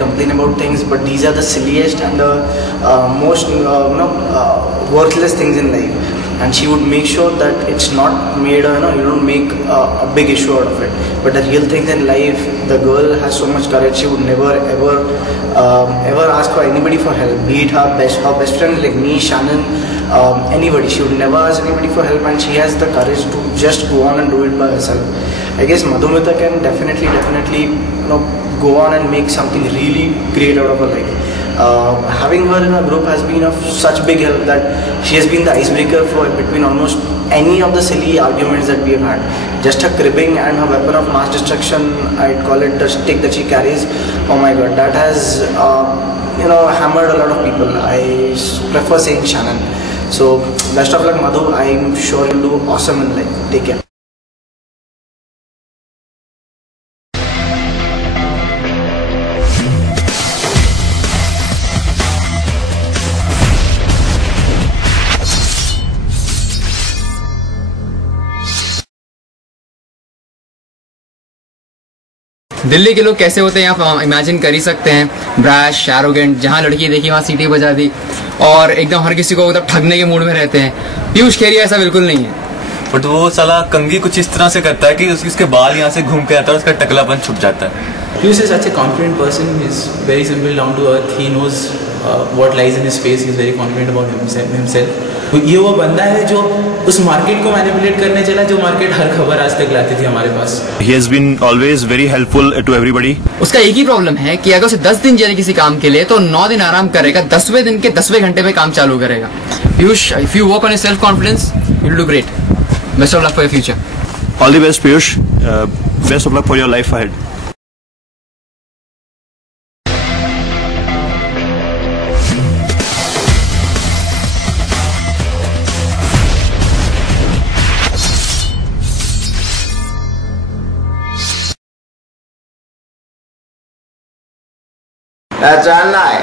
complain about things, but these are the silliest and the most worthless things in life. And she would make sure that it's not made, you don't make a big issue out of it. But the real things in life, the girl has so much courage. She would never ever ask for anybody for help. Be it her best friend like me, Shannon, anybody. She would never ask anybody for help, and she has the courage to just go on and do it by herself. I guess Madhumita can definitely go on and make something really great out of her life. Having her in a group has been of such big help that she has been the icebreaker for between almost any of the silly arguments that we have had. Just her cribbing and her weapon of mass destruction, I'd call it the stick that she carries. Oh my god, that has hammered a lot of people. I prefer saying Shannon. So best of luck, Madhu. I'm sure you'll do awesome in life. Take care. Delhi के लोग कैसे होते हैं आप imagine कर ही सकते हैं। Brash, arrogant, जहाँ लड़की देखी वहाँ सीटी बजा दी और एकदम हर किसी को मतलब ठगने के मूड में रहते हैं। पीयूष खेरिया ऐसा बिल्कुल नहीं है। बट वो साला कंघी कुछ इस तरह से करता है कि उसके बाल यहाँ से घूम के आता है और उसका टकलापन छुप जाता है। Piyush is such a confident person. He's very simple, down to earth. He knows what lies in his face. He's very confident about himself. ये वो बंदा है जो उस मार्केट को मैनिपुलेट करने चला जो मार्केट हर खबर आज तक लाती थी हमारे पास। He has been always very helpful to everybody. उसका एक ही प्रॉब्लम है कि अगर उसे 10 दिन चाहिए किसी काम के लिए तो 9 दिन आराम करेगा, 10वें दिन के 10वें घंटे में काम चालू करेगा। Piyush, if you work on your self confidence, you'll do great. Best of luck for your future. All the best, Piyush. Best of luck for your life ahead. Chennai.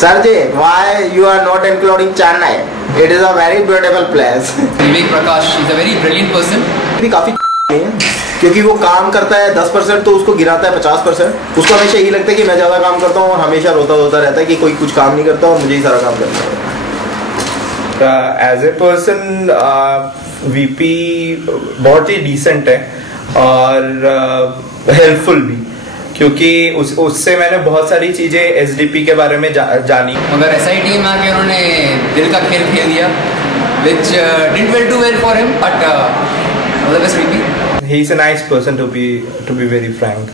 Sarji, why you are not including Chennai? It is a very beautiful place. Vivek Prakash is a very brilliant person. भी काफी क्योंकि वो काम करता है 10% तो उसको गिराता है 50%। उसको हमेशा यही लगता है कि मैं ज्यादा काम करता हूँ और हमेशा रोता रहता है कि कोई कुछ काम नहीं करता और मुझे ही सारा काम करना है। एज ए पर्सन वीपी बहुत ही डिसेंट है और हेल्पफुल भी, क्योंकि उससे मैंने बहुत सारी चीजें एसडीपी के बारे में जानी। मगर ऐसा ही टीम आके उन्होंने दिल का खेल खेल दिया, which didn't well do well for him, but all the best VP. He is a nice person to be very frank.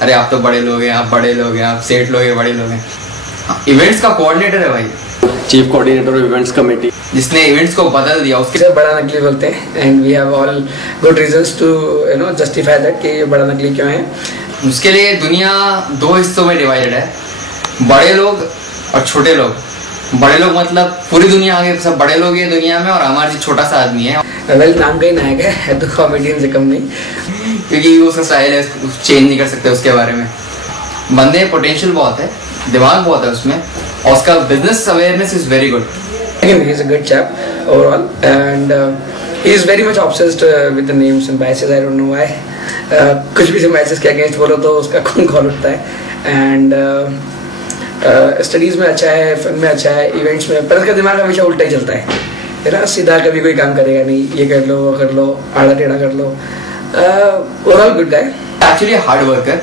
अरे आप तो बड़े लोग हैं, आप बड़े लोग हैं, आप सेठ लोग हैं, बड़े लोग हैं। इवेंट्स का कोऑर्डिनेटर है भाई, chief coordinator of events committee, जिसने इवेंट्स को बदल दिया। उसके से बड़ा नकली बोलते हैं and we have all good reasons to justify that कि ये बड़ा नकली क्यों है। उसके लिए दुनिया 2 हिस्सों में डिवाइडेड है, बड़े लोग और छोटे लोग। बड़े लोग मतलब पूरी दुनिया आगे सब बड़े लोग ये दुनिया में, और हमारा जी छोटा सा आदमी है। वेल, नाम का ही नायक है तो कॉमेडियन से कम नहीं, क्योंकि वो उसका स्टाइल है, चेंज नहीं कर सकते उसके बारे में। बंदे पोटेंशियल बहुत है, दिमाग बहुत है उसमें, और उसका business awareness is very good. Again, he is a good chap overall, and he is very much obsessed with the names and biases. I don't know why. कुछ भी से biases के against बोलो तो उसका खून खौल उठता है। And स्टडीज में अच्छा है, फिल्म में अच्छा है, इवेंट्स में, पर उसका दिमाग हमेशा उल्टा ही चलता है। ना सीधा कभी कोई काम करेगा नहीं, ये कर लो, वो कर लो, आड़ा टेढ़ा कर लो। Overall good guy, actually hard worker,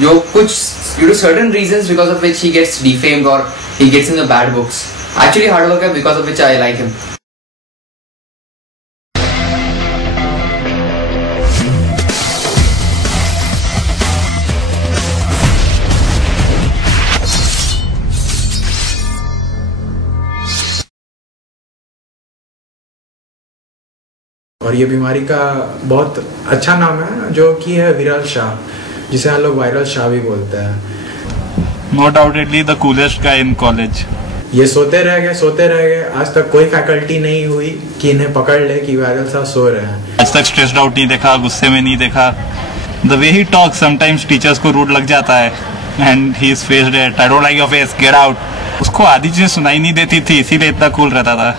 जो कुछ due to certain reasons because of which he gets defamed or he gets in the bad books. Actually hard worker because of which I like him. और ये बीमारी का बहुत अच्छा नाम है जो कि है विरल शाह, जिसे हम लोग वायरल शाह भी बोलते हैं। No doubtedly the coolest guy in college. ये सोते रह गए, आज तक कोई फैकल्टी नहीं हुई कि इन्हें पकड़ ले कि वायरल शाह सो रहे हैं। आज तक स्ट्रेस्ड आउट नहीं देखा, गुस्से में नहीं देखा, The way he talks, sometimes teachers को रूड लग जाता है and he is faced it. I don't like your face, get out. उसको आधी चीजें सुनाई नहीं देती थी, इसीलिए इतना कूल रहता था.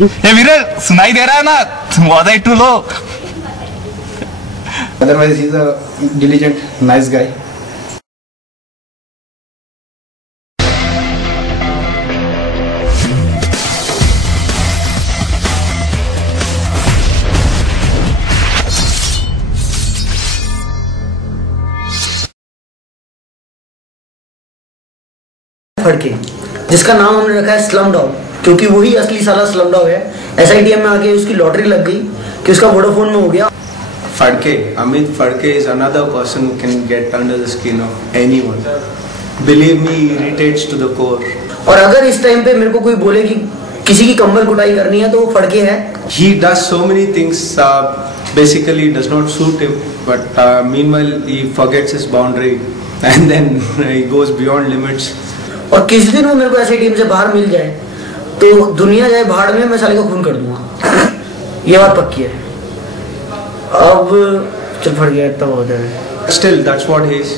ये वीरे सुनाई दे रहा है ना? Was I too low? Otherwise, he's a diligent, nice guy. Phadke, जिसका नाम हमने रखा है स्लम डॉग, क्योंकि वही असली साला स्लम डॉग है. SITM में आके उसकी लॉटरी लग गई कि उसका वोडाफोन में हो गया. Fadke, Amit Fadke is another person who can get under the skin of anyone. Believe me, he irritates to the core. और अगर इस टाइम पे मेरे को कोई बोले कि किसी की कंबल कुटाई करनी है तो वो फड़के है. He does so many things. Basically, does not suit him. But meanwhile, he forgets his boundary, and then he goes beyond limits. और किस दिन वो मेरे को SITM से बाहर मिल जाए तो दुनिया जाए भाड़ में, मैं साले का खून कर दूंगा. ये बात पक्की है. अब चल फट गया, इतना बहुत है. Still, that's what he is.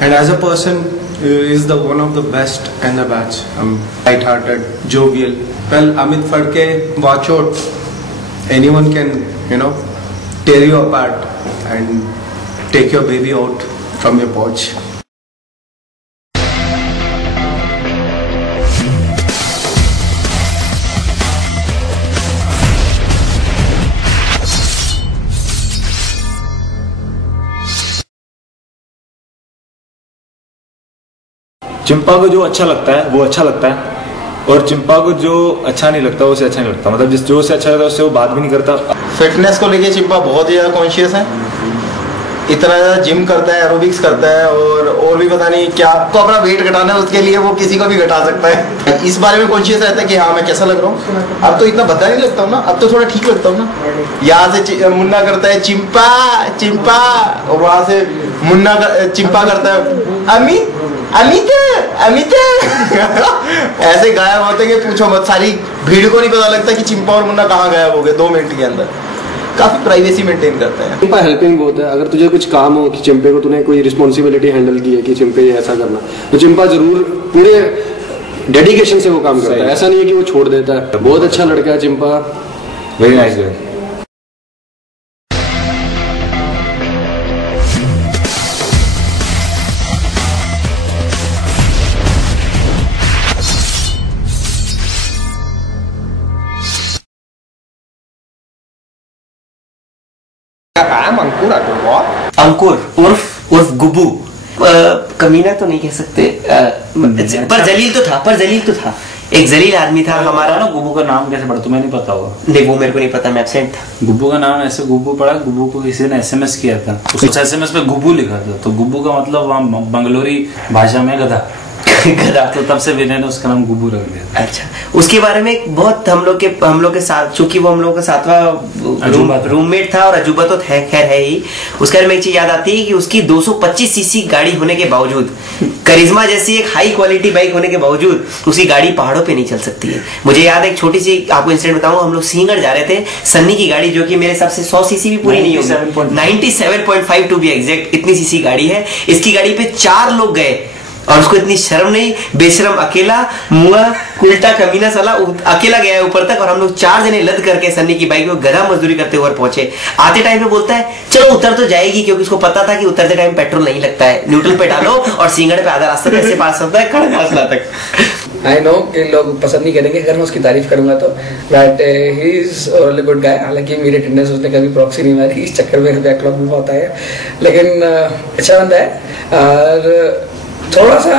And as a person, he is the one of the best in the batch. Light-hearted, jovial. Well, Amit Fadke, watch out. Anyone can, tear you apart and take your baby out from your porch. Chimpa को जो अच्छा लगता है वो अच्छा लगता है, और चिंपा को जो अच्छा नहीं लगता उसे अच्छा नहीं लगता. मतलब जो से अच्छा लगता है उससे वो बात भी नहीं करता. फिटनेस को लेके चिंपा बहुत ही ज़्यादा कॉन्शियस है. इतना ज़्यादा जिम करता है, एरोबिक्स करता है, और भी पता नहीं क्या. को अपना वेट घटाना है, उसके लिए वो किसी को भी घटा सकता है. इस बारे में कॉन्शियस रहता है कि हाँ मैं कैसा लग रहा हूँ. अब तो इतना भद्दा नहीं लगता हूँ ना, अब तो थोड़ा ठीक लगता हूँ ना. यहाँ से मुन्ना करता है चिंपा चिंपा, और वहाँ से मुन्ना चिंपा करता है अमित अमित अमित. ऐसे गायब होते कि पूछो मत. सारी भीड़ को नहीं पता लगता कि चिंपा और मुन्ना कहाँ गायब हो गए 2 मिनट के अंदर. काफी प्राइवेसी मेंटेन करते हैं. चिंपा हेल्पिंग बहुत है. अगर तुझे कुछ काम हो कि चिंपे को तूने कोई रिस्पॉन्सिबिलिटी हैंडल की है कि चिंपे ये ऐसा करना, तो चिंपा जरूर पूरे डेडिकेशन से वो काम करता है. ऐसा नहीं है कि वो छोड़ देता है. बहुत अच्छा लड़का है चिंपा. Very nice guy. अंकुर उर्फ गुब्बू. कमीना तो नहीं कह सकते, पर जलील तो था. एक जलील आदमी था हमारा ना. गुब्बू का नाम कैसे पड़ा, तुम्हें नहीं पता होगा? नहीं, वो मेरे को नहीं पता, मैं एब्सेंट था. गुब्बू का नाम ऐसे गुब्बू पड़ा. गुब्बू को किसी ने SMS किया था, उस SMS पे गुब्बू लिखा था, तो गुब्बू का मतलब वहाँ बंगलोरी भाषा में गधा. तो तब से विनय ने उसका नाम गुब्बू रख दिया. अच्छा, उसके बारे में बहुत हम लोग के साथ, चूंकि वो हम लोग का 7वां रूममेट था और अजूबा तो खैर है ही. उसके बारे में एक चीज याद आती है कि उसकी 225 सीसी गाड़ी होने के बावजूद, करिश्मा जैसी एक हाई क्वालिटी बाइक होने के बावजूद, उसकी गाड़ी पहाड़ों पे नहीं चल सकती है. मुझे याद है एक छोटी सी आपको इंसिडेंट बताऊंगा. हम लोग सिंहगढ़ जा रहे थे. सन्नी की गाड़ी, जो कि मेरे हिसाब से 100 सीसी भी पूरी नहीं होगी, 97.5 टू बी एग्जैक्ट, इतनी सीसी गाड़ी है. इसकी गाड़ी पे 4 लोग गए और उसको इतनी शर्म नहीं. बेशरम अकेला मुआ उल्टा कमीना साला अकेला गया है ऊपर तक, और हम लोग 4 जने लद करके सन्नी की बाइक में गधा मजदूरी करते हुए पहुंचे. आते टाइम पे बोलता है चलो उतर तो जाएगी, क्योंकि उसको पता था कि उतरते टाइम पेट्रोल नहीं लगता है. न्यूट्रल पे डालो और सिंगड़ पे आधा रास्ता कैसे पास होता है खड़गवासला तक. आई नो कि लोग पसंद नहीं करेंगे अगर मैं उसकी तारीफ करूंगा तो, but he is overall good गाय. हालांकि मेरी अटेंडेंस उसने कभी प्रॉक्सी नहीं मारी, इस चक्कर में बैकलॉग भी बहुत आया, लेकिन अच्छा बंदा है. और थोड़ा सा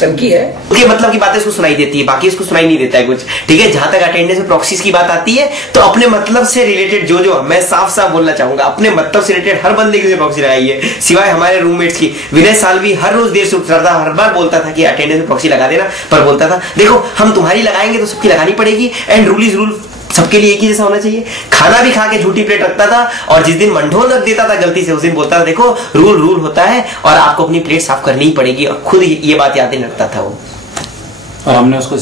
सनकी है. उसके मतलब की बातें उसको सुनाई देती है, बाकी उसको सुनाई नहीं देता है कुछ. ठीक है, जहां तक अटेंडेंस में प्रॉक्सीज की बात आती है तो अपने मतलब से रिलेटेड जो मैं साफ बोलना चाहूंगा, अपने मतलब से रिलेटेड हर बंदे की प्रॉक्सी लगाई है, सिवाय हमारे रूममेट्स की. विनय सालवी हर रोज देर से उठता था, हर बार बोलता था कि अटेंडेंस में प्रॉक्सी लगा देना, पर बोलता था देखो हम तुम्हारी लगाएंगे तो सबकी लगानी पड़ेगी, एंड रूल इज रूल, सबके लिए एक ही जैसा होना चाहिए. खाना भी खा के झूठी प्लेट रखता था, और जिस दिन मंडोल रख देता था गलती से, उस दिन बोलता था देखो रूल होता है और आपको अपनी प्लेट साफ करनी ही पड़ेगी, और खुद ये बात याद नहीं रखता था वो. और हमने उसको